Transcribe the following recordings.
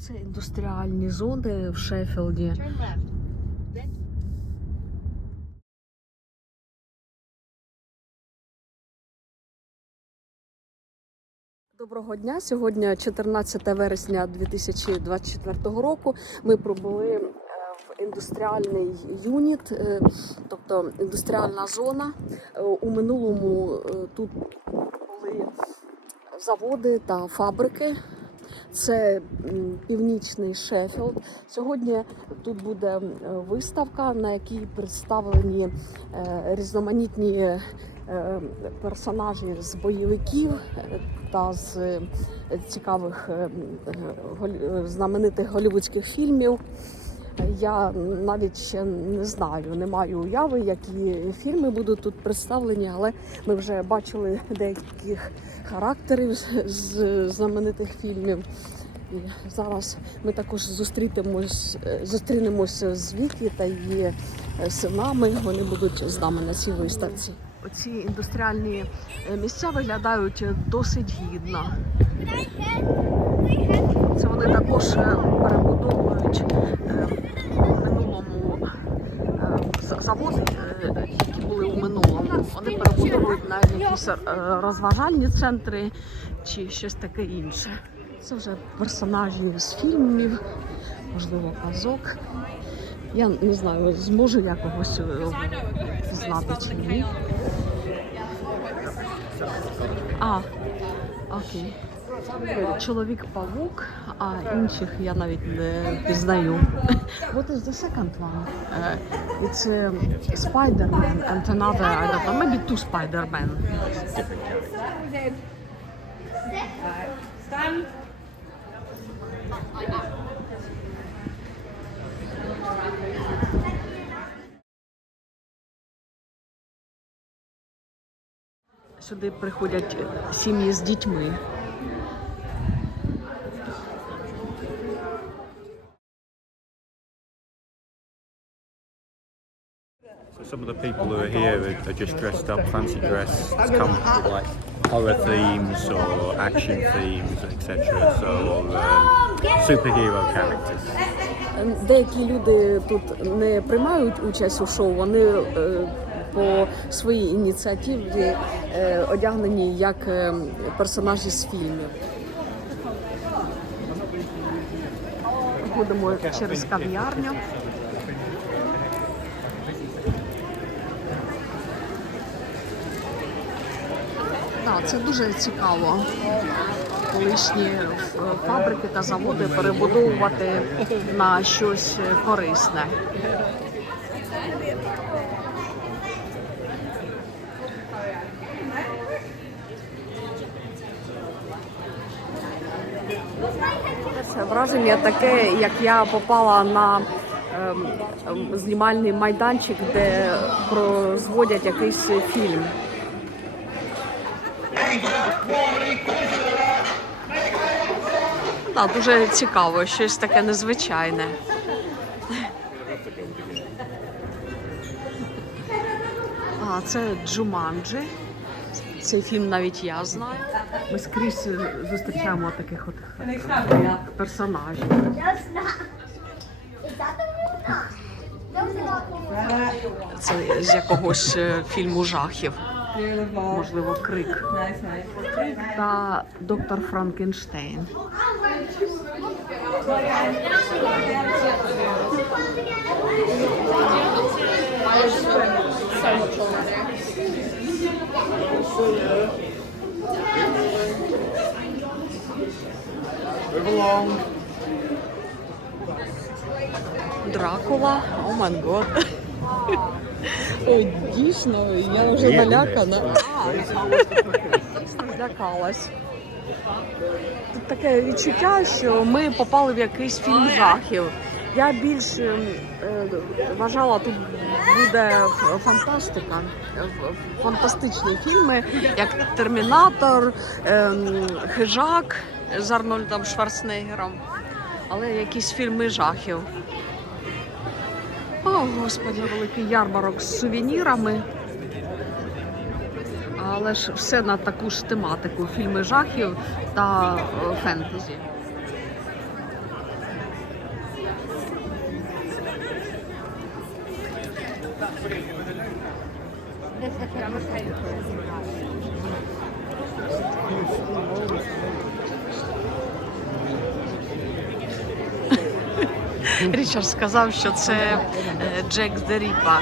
Це індустріальні зони в Шеффілді. Доброго дня. Сьогодні 14 вересня 2024 року. Ми прибули е, в індустріальний юніт, е, тобто індустріальна зона. Е, У минулому тут були заводи та фабрики. Це північний Шеффілд. Сьогодні тут буде виставка, на якій представлені е, різноманітні е, персонажі з бойовиків е, та з цікавих знаменитих голівудських фільмів. Я навіть ще не знаю, не маю уяви, які фільми будуть тут представлені, але ми вже бачили деяких характерів з- знаменитих фільмів. І зараз ми також зустрітимось, е, зустрінемося з Вікі та її е, синами. Вони будуть з нами на цій виставці. Оці індустріальні е, місця виглядають досить гідно. Це вони також перебудовують заводи, е, які були у минулому. Вони перебудовують на якісь е, розважальні центри чи щось таке інше. Це вже персонажі з фільмів, можливо, казок. Я не знаю, зможу я когось е, знати чи ні. А, окей. Чоловік павук, а інших я навіть не пізнаю. What is the second one? Uh, it's um, Spider-Man and another, I don't know, maybe two Spider-Man. Сюди приходять сім'ї з дітьми. Some of the people who are here are, just dressed up, fancy dress. It's come with like horror themes or action themes, etc. So um, superhero characters. Деякі люди тут не приймають участь у шоу, вони е, по своїй ініціативі е, одягнені як е, персонажі з фільмів. Ходимо через кав'ярню. Так, це дуже цікаво. Колишні е, фабрики та заводи перебудовувати на щось корисне. Це враження таке, як я попала на ем, ем, знімальний майданчик, де прозводять якийсь фільм. Так, дуже цікаво, щось таке незвичайне. А, це Джуманджі. Цей фільм навіть я знаю. Ми скрізь зустрічаємо таких от персонажів. Це з якогось е, фільму жахів. Можливо, крик. Та доктор Франкенштейн. Дракула. О май год. Ой, дійсно, я вже налякана. Злякалась. Тут таке відчуття, що ми попали в якийсь фільм жахів. Я більш е, е, вважала, тут буде фантастика, фантастичні фільми, як Термінатор, ем, Хижак з Арнольдом Шварценеггером, але якісь фільми жахів. Господи, великий ярмарок з сувенірами. Але ж все на таку ж тематику фільми жахів та е, фентезі. Річард сказав, що це е, Джек з Деріпа,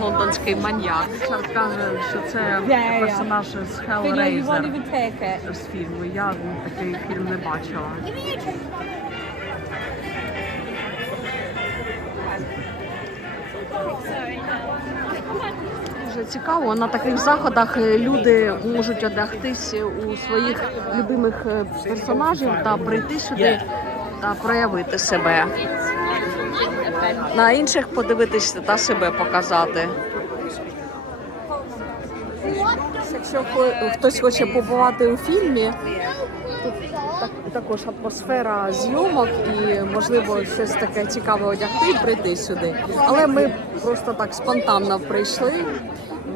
лондонський маньяк. Річард каже, що це персонаж з Hellraiser з фільму. Я такий фільм не бачила. Дуже цікаво. На таких заходах е, люди можуть одягтись у своїх любимих е, персонажів та прийти сюди та проявити себе. На інших подивитись та себе показати. Якщо хтось хоче побувати у фільмі, тут також атмосфера зйомок і можливо щось таке цікаве одягти і прийти сюди. Але ми просто так спонтанно прийшли.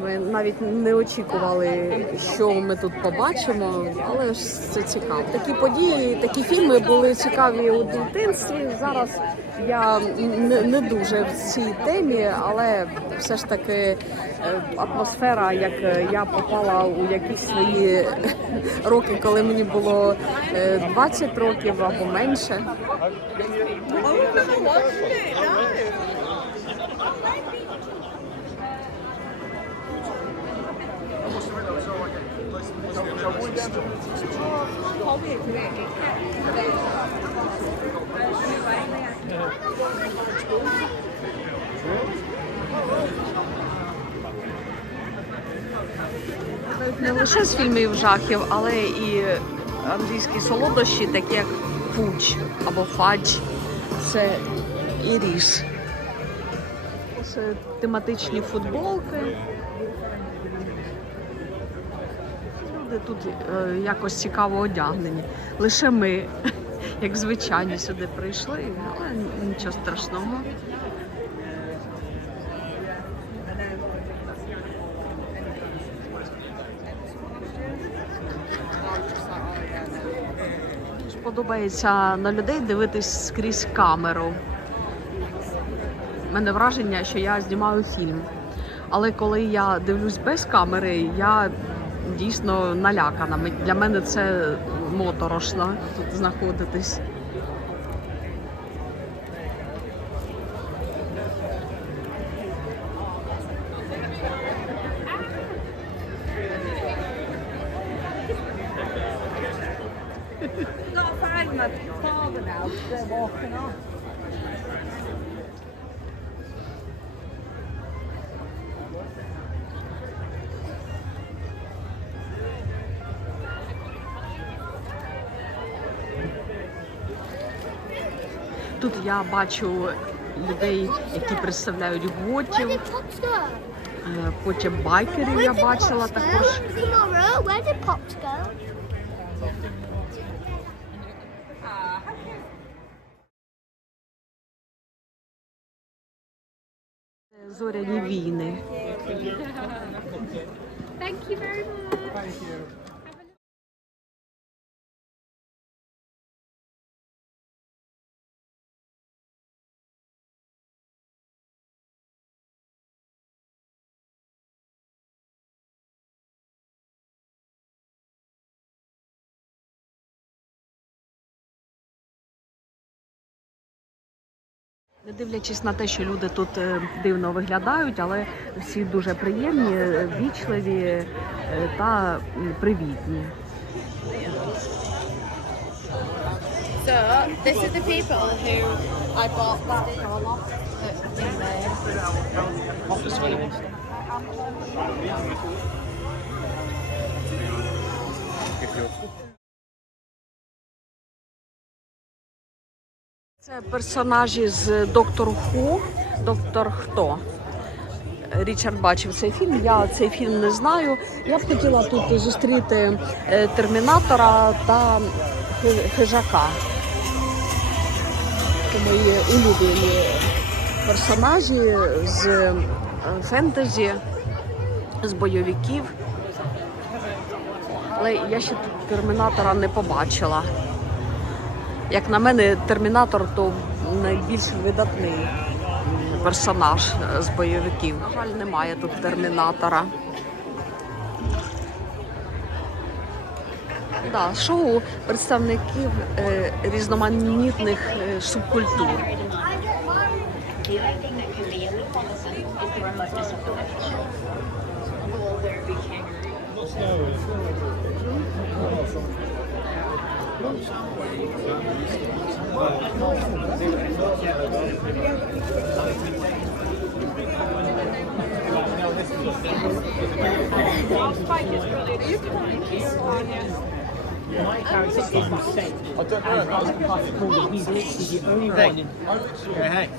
Ми навіть не очікували, що ми тут побачимо, але ж це цікаво. Такі події, такі фільми були цікаві у дитинстві. Зараз я не, не дуже в цій темі, але все ж таки е, атмосфера, як е, я попала у якісь свої роки, коли мені було е, 20 років або менше. Не лише з фільмів жахів, але і англійські солодощі, такі як фудж або фадж. Це і ріж. Ось е, тематичні футболки. Люди тут е, якось цікаво одягнені. Лише ми, як звичайні, сюди прийшли, але нічого страшного. Подобається на людей дивитись скрізь камеру. У мене враження, що я знімаю фільм. Але коли я дивлюсь без камери, я дійсно налякана. Для мене це моторошно тут знаходитись. Тут я бачу людей, які представляють готів, е, потім байкерів я бачила також. Зоряні війни. Thank you very much. Не дивлячись на те, що люди тут е, дивно виглядають, але всі дуже приємні, вічливі е, та привітні. So this is the people who I bought that from off in there. Це персонажі з Доктор Ху, Доктор Хто. Річард бачив цей фільм. Я цей фільм не знаю. Я б хотіла тут зустріти е, термінатора та хижака. Це мої улюблені персонажі з е, фентезі, з бойовиків. Але я ще тут термінатора не побачила. Як на мене, термінатор то найбільш видатний персонаж з бойовиків. На жаль, немає тут термінатора. Да, шоу представників е, різноманітних е, субкультур. Spike you. My character is insane. I don't know. And I he's literally the only one in. Hey.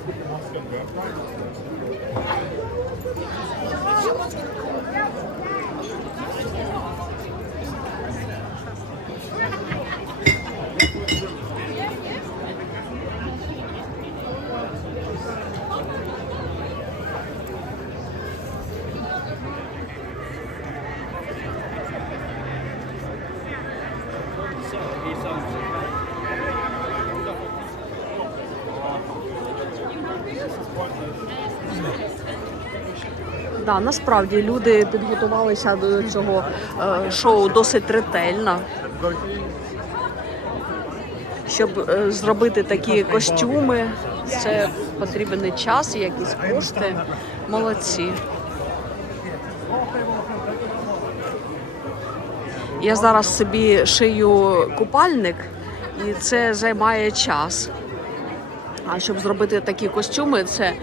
Да, насправді люди підготувалися до цього е, шоу досить ретельно. Щоб е, зробити такі костюми, це потрібен час і якісь кошти. Молодці. Я зараз собі шию купальник, і це займає час. А щоб зробити такі костюми, це е,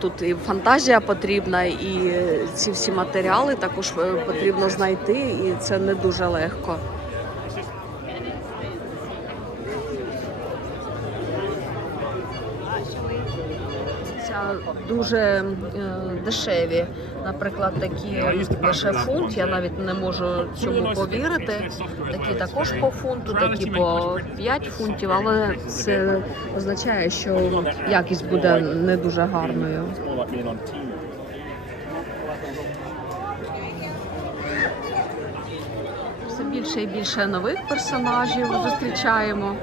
тут і фантазія потрібна, і ці всі матеріали також е, потрібно знайти, і це не дуже легко. Ця дуже е, дешеві, наприклад, такі лише фунт. Я навіть не можу цьому повірити. Такі також по фунту, такі по 5 фунтів, але це означає, що якість буде не дуже гарною. Все більше і більше нових персонажів зустрічаємо.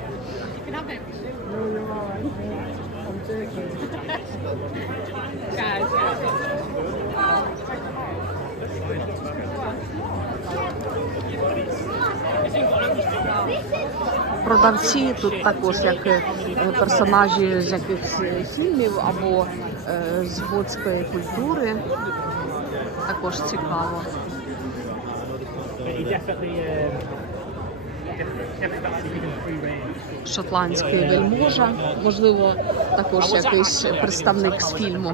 Продавці тут також як е, персонажі з якихось е, фільмів або е, з готської культури. Також цікаво. Um. Шотландський вельможа, можливо, також якийсь представник з фільму.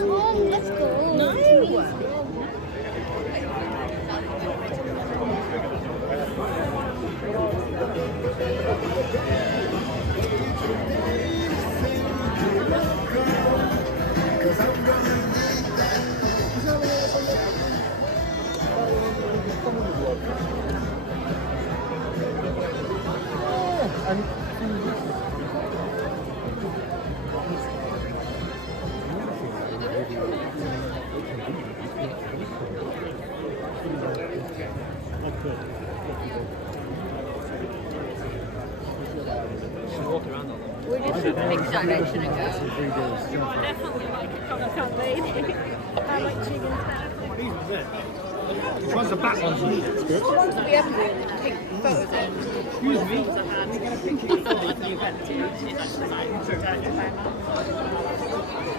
Oh, that's cool. We're just trying to pick direction to go. You are definitely like a Comic lady. I like chicken. What's the back one? We haven't really taken photos. Excuse me. Going to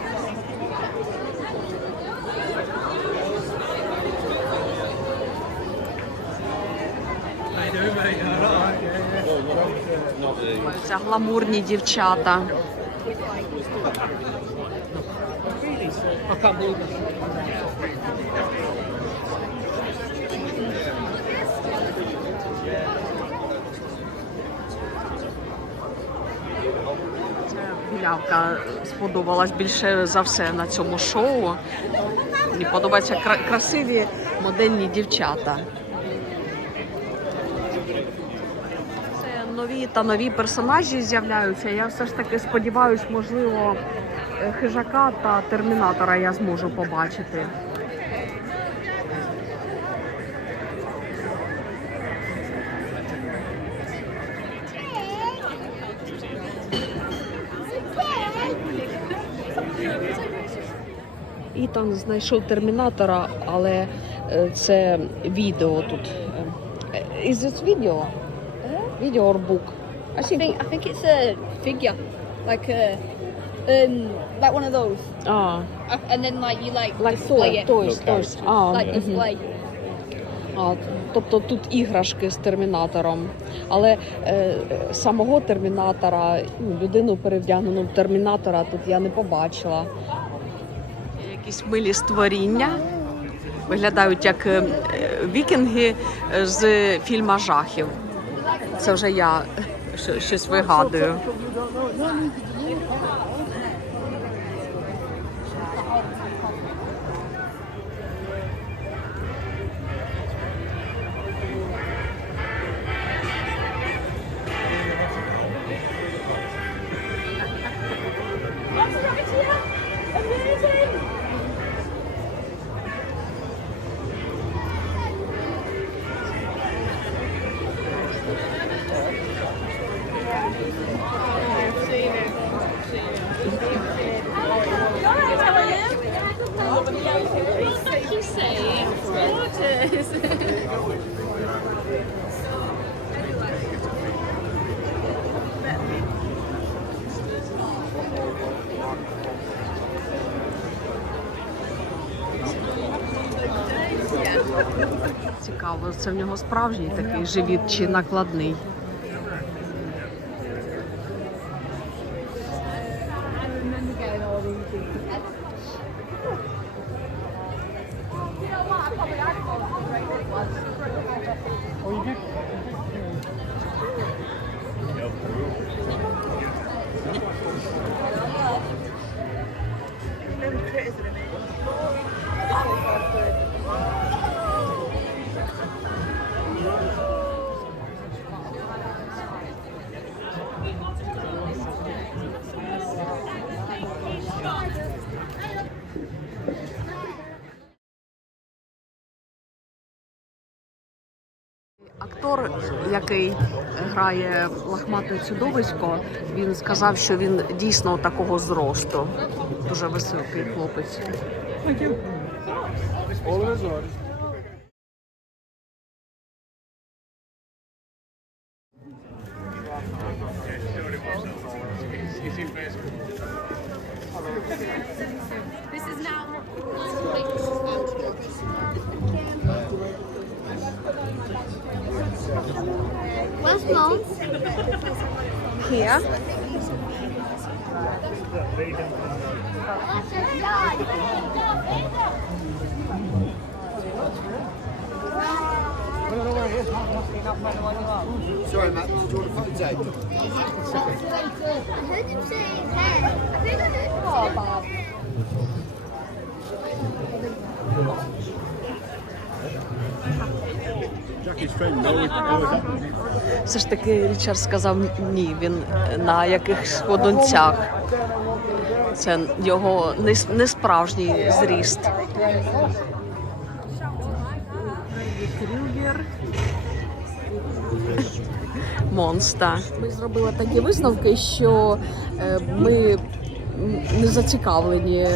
can't believe it. Білявка сподобалась більше за все на цьому шоу. Мені подобаються красиві модельні дівчата. Це нові та нові персонажі з'являються. Я все ж таки сподіваюся, можливо, е, хижака та термінатора я зможу побачити. Ітан знайшов термінатора, але е, це відео тут. Is this video? Video or book? I I think. think I think it's a figure, like a um like one of those, А, Uh, and then like you like like display toy, it, toys, toys. А, like мгм. display. А, тобто тут іграшки з термінатором. Але е, самого термінатора, ну, людину перевдягнену в термінатора тут я не побачила. Якісь милі створіння. Виглядають як е, вікінги з фільма жахів. Це вже я щось вигадую. Це в нього справжній такий живіт чи накладний. Актор, який грає лахмате чудовисько, він сказав, що він дійсно такого зросту. Дуже високий хлопець. Here. Sorry, Matt, did you want a photo tape? I heard him say hey. I think I heard Bob. Jackie's friend Все ж таки Річард сказав ні, він на якихось ходунцях. Це його не, справжній зріст. Монста. Ми зробили такі висновки, що е, ми не зацікавлені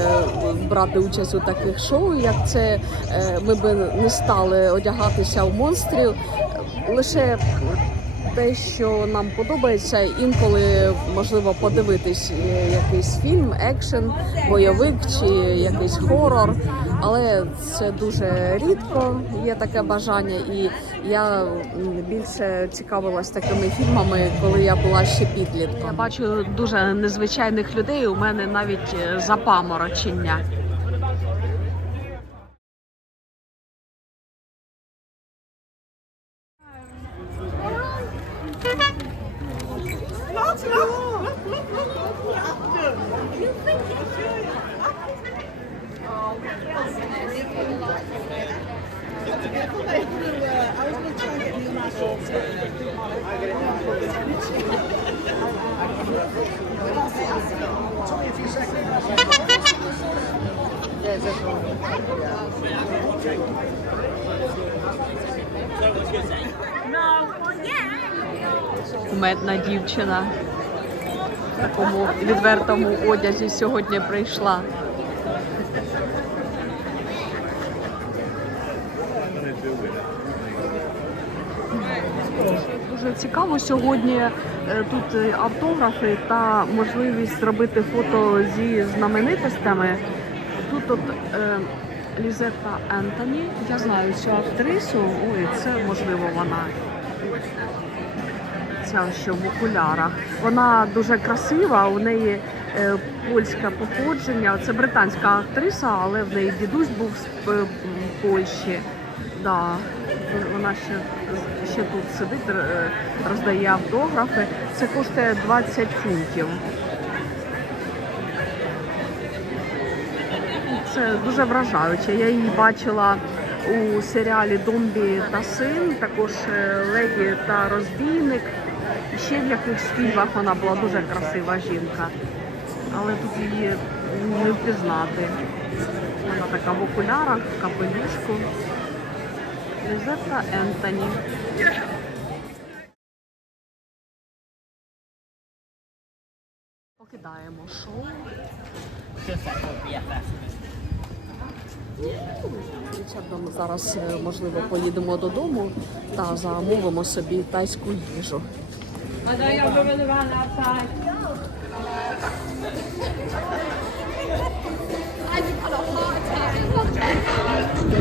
брати участь у таких шоу, як це. Е, Ми би не стали одягатися в монстрів. Лише те, що нам подобається, інколи можливо подивитись е, якийсь фільм, екшен, бойовик чи якийсь хорор. Але це дуже рідко є таке бажання, і я більше цікавилась такими фільмами, коли я була ще підлітком. Я бачу дуже незвичайних людей. У мене навіть е, запаморочення. som... Дівчина в такому відвертому одязі сьогодні прийшла. Цікаво сьогодні е, тут е, автографи та можливість зробити фото зі знаменитостями. Тут от е, Лізетта Ентоні. Я знаю цю актрису. Ой, це можливо вона. Ця що в окулярах. Вона дуже красива, у неї е, польське походження. Це британська актриса, але в неї дідусь був з е, Польщі. Да. Вона ще, ще тут сидить, роздає автографи. Це коштує 20 фунтів. Це дуже вражаюче. Я її бачила у серіалі Домбі та син, також е, Леді та розбійник. Ще в якихось фільмах вона була дуже красива жінка. Але тут її не впізнати. Вона така в окулярах, в капелюшку. Лізетта Ентоні. Покидаємо шоу. Річардом зараз е, можливо поїдемо додому та замовимо собі тайську їжу. Тут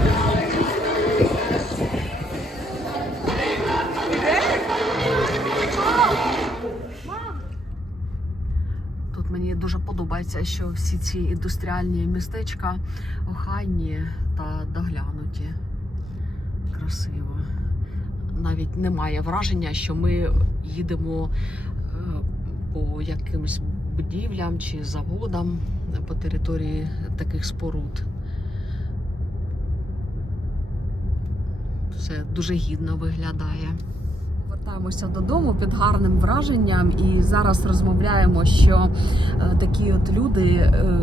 мені дуже подобається, що всі ці індустріальні містечка охайні та доглянуті. Красиво. Навіть немає враження, що ми їдемо е, по якимось будівлям чи заводам по території таких споруд. Все дуже гідно виглядає. Повертаємося додому під гарним враженням, і зараз розмовляємо, що е, такі от люди, е,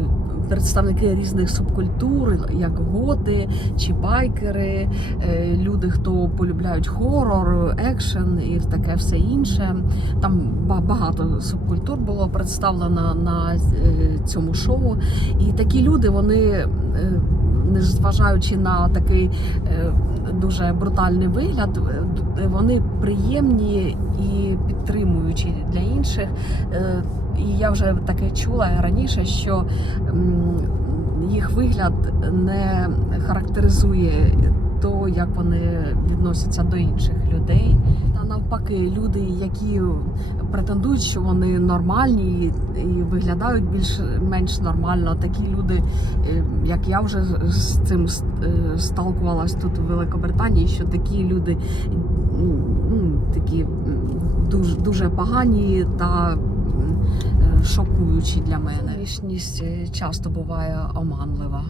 представники різних субкультур, як готи чи байкери, е, люди, хто полюбляють хорор, екшен і таке все інше. Там багато субкультур було представлено на цьому шоу. І такі люди, вони. Незважаючи на такий е, дуже брутальний вигляд, е, вони приємні і підтримуючі для інших. Е, І я вже таке чула раніше, що їх вигляд не характеризує то, як вони відносяться до інших людей. Навпаки, люди, які претендують, що вони нормальні і виглядають більш-менш нормально, такі люди, е, як я вже з цим е, сталкувалась тут у Великобританії, що такі люди ну, такі дуже, дуже погані та е, шокуючі для мене. Смішність е, часто буває оманлива.